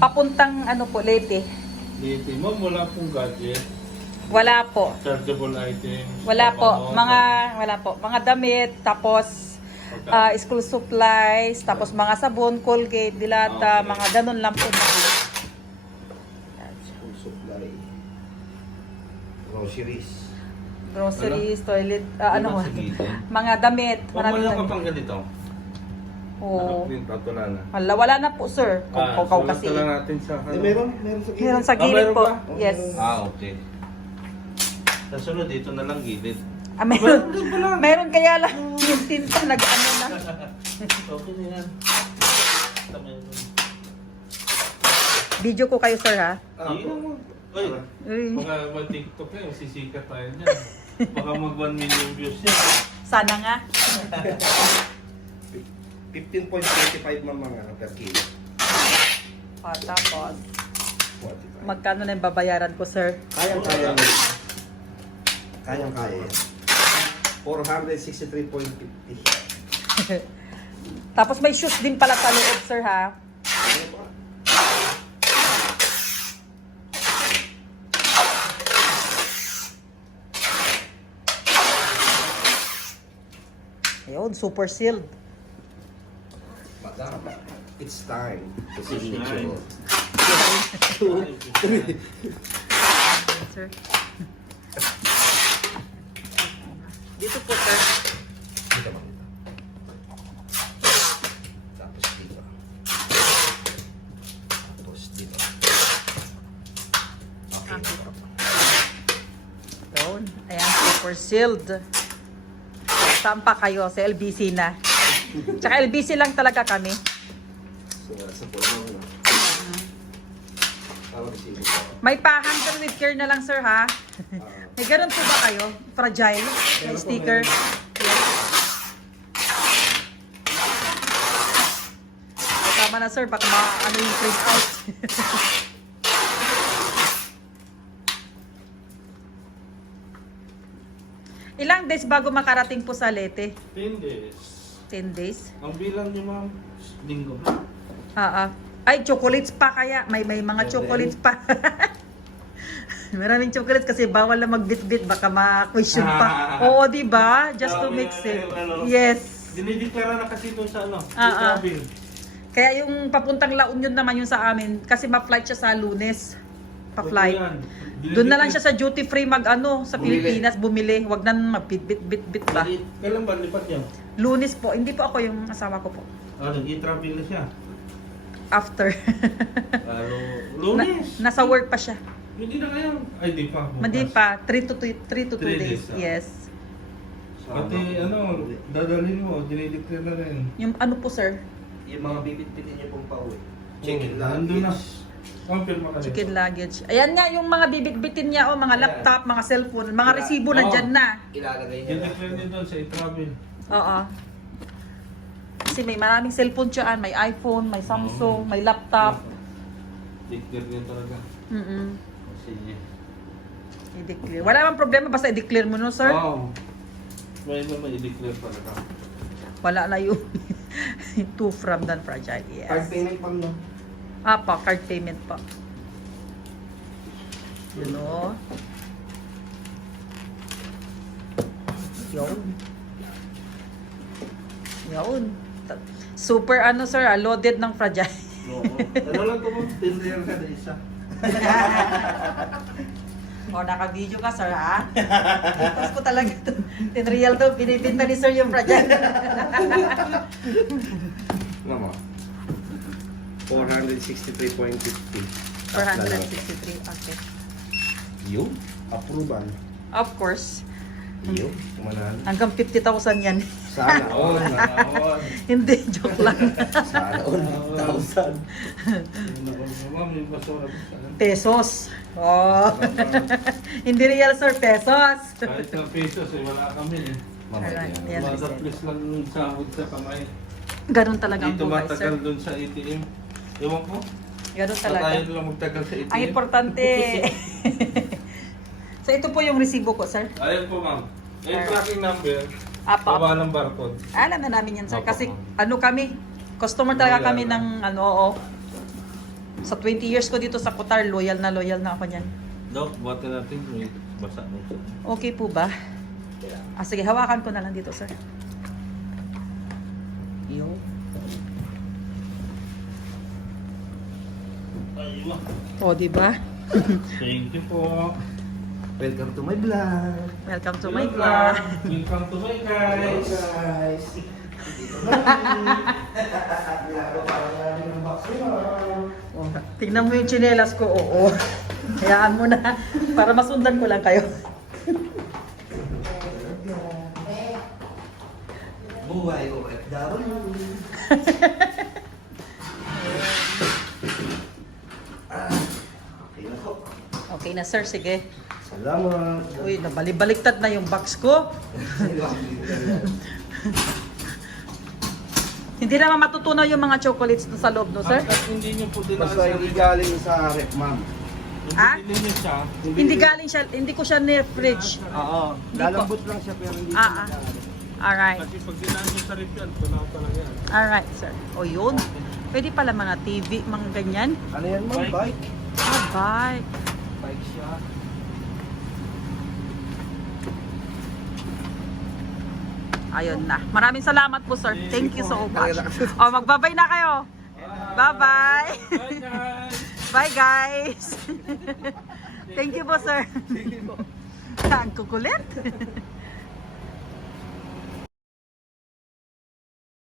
Papuntang ano po, Leyte. Leyte. Ma'am, wala pong gadget. Wala po. Chargeable items. Wala po. pabango, Wala po. Mga damit, tapos school supplies, tapos mga sabon, Colgate, Dilata, Okay. mga ganun lang po. School supply. Groceries. Groceries, toilet, Ano sa gilid? mga damit. Huwag mo Maraming lang damit. kapang ganito. Oo. Wala na. Wala na po, sir. Kung kasi. Sulat na natin sa... Meron sa gilid. Meron sa gilid meron po. pa? Yes. Okay. Sa sunod, dito na lang gilid. Meron. Doon pa lang. Meron kaya lang yung tinta nag-ano na. Okay na yan. Video ko kayo, sir, ha? Ay, Uy. baka mag-TikTok na yung sisikat tayo dyan. Baka mag 1 million views yan. Sana nga. 15.25 mga per kilo. Tapos, 45. magkano na yung babayaran ko, sir? Kayang-kaya mo. Kayang-kaya yan. 463.50. Tapos may shoes din pala sa loob, sir, ha? Ayun, super sealed. Madam, it's time to see It's time. Sir. Dito po, sir. Dito ba? Tapos dito. Tapos dito. Okay. Ayun. Ayan, super sealed. Saan pa kayo? Sa LBC na. Tsaka LBC lang talaga kami. So, sa puno na. Tawag si Ibo. May pa-handle with care na lang, sir, ha? May ganun po ba kayo? Fragile? May sticker? Yes. Ay, tama na, sir. Baka ano yung print out. Ilang days bago makarating po sa Leyte? 10 days. 10 days? Ang bilang niyo, ma'am, linggo. Ay, chocolates pa kaya. May mga chocolates pa. Maraming chocolates kasi bawal na magbit-bit. Baka ma-question pa. Oo, di ba? Just to make sense. Yes. Dinideklara na kasi doon sa ano, Ah, ah. travel. Kaya yung papuntang La Union naman yung sa amin. Kasi ma-flight siya sa Lunes. Pa-flight. Ito yan. Doon na lang siya sa duty free sa Bumili. Pilipinas bumili. Wag na magbit-bit ba. Kailan ba lipat niya? Lunes po. Hindi po ako yung asawa ko po. Nag-i-travel na siya. After. Lunes. Nasa work pa siya. Hindi na ngayon. Ay, di pa. bukas. Hindi pa. 3 to 2 3 days. days, ah. Yes. Pati dadalhin mo, dinideclare na rin. Yung ano po, sir? Yung mga bibit-bitin niyo pong pauwi. Chicken Nandun na. luggage. Confirm ka Chicken luggage. Ayan nga, yung mga bibit-bitin niya, mga Ayan. laptop, mga cellphone, mga resibo nandyan na. Ilalagay niya lang. Dinideclare din doon sa i-travel. Oo. Kasi may maraming cellphone dyan. May iPhone, may Samsung, may laptop. Declare din talaga. Sige. I-declare. Wala namang problema, basta i-declare mo, no, sir? Oo. May i-declare talaga. Wala na yung to from Dan Fragile. Card Yes. payment pa no? Pa, card payment pa. Yun, o. Yun. Yun. Super sir, loaded ng Fragile. Oo. Ano lang ito mo? Tinder ka na isa. O, naka-video ka, sir, ha? Ipas ko talaga ito. In real to, pinipinta ni sir yung Fragile. Ano mo? 463.50. 463, okay. Yun. Approval. Of course. Yun. Kumanan. Hanggang 50,000 yan. Sana all. Hindi, joke lang. Sana all. 1,000. Ma'am, may basura pa sa Pesos. Oh. Hindi real, sir, pesos. Kahit na pesos wala kami eh. Alright, Mamaya. yan. Mother please lang yung sahod sa kamay. Ganun talaga ang Dito buhay, sir. matagal doon sa ATM. Ewan ko. Ganun Sa talaga. tayo lang magtagal sa ATM. Ang importante. So, ito po yung resibo ko, sir. Ayan po ma'am. Yung Alright. tracking number. Apa. Baba ng barcode. Alam na namin yan, sir. Opo, Kasi, ma'am. kami, customer talaga Wala kami na. ng, oo. Sa 20 years ko dito sa Qatar, loyal na ako niyan. Dok, buhatin natin. May basa mo. Okay po ba? Sige, hawakan ko na lang dito, sir. Yung. Ayun. O, di ba? Thank you po. Welcome to my vlog. Welcome to my Hello, vlog. Welcome to my guys. Guys. Dito na. Ginagawa namin ng box Oh, tingnan mo yung tsinelas ko, oo. Hayaan mo na. Para masundan ko lang kayo. Buhay ko FW. Okay na po. Okay na, sir. Sige. Salamat. Uy, nabalik-baliktad na yung box ko. Hindi naman matutunaw yung mga chocolates na sa loob, no, sir? At hindi niyo po dinaan Basta hindi galing sa rep, ma'am. Ah? Hindi niyo siya. Hindi galing siya, hindi ko siya ni-fridge. Oo. Lalambot lang siya pero hindi Ah, ah. Alright. Kasi pag dinaan niyo sa rep yan, tunaw pa lang yan. Alright, sir. O, yun. Pwede pala mga TV, mga ganyan. Ano yan, ma'am? Bike? Ah, bye. Bike siya. Ayun na. Maraming salamat po, sir. Thank you so much. O, magbabay na kayo. Bye-bye. Bye guys! Bye, guys. Thank you po, sir. Ang kukulit.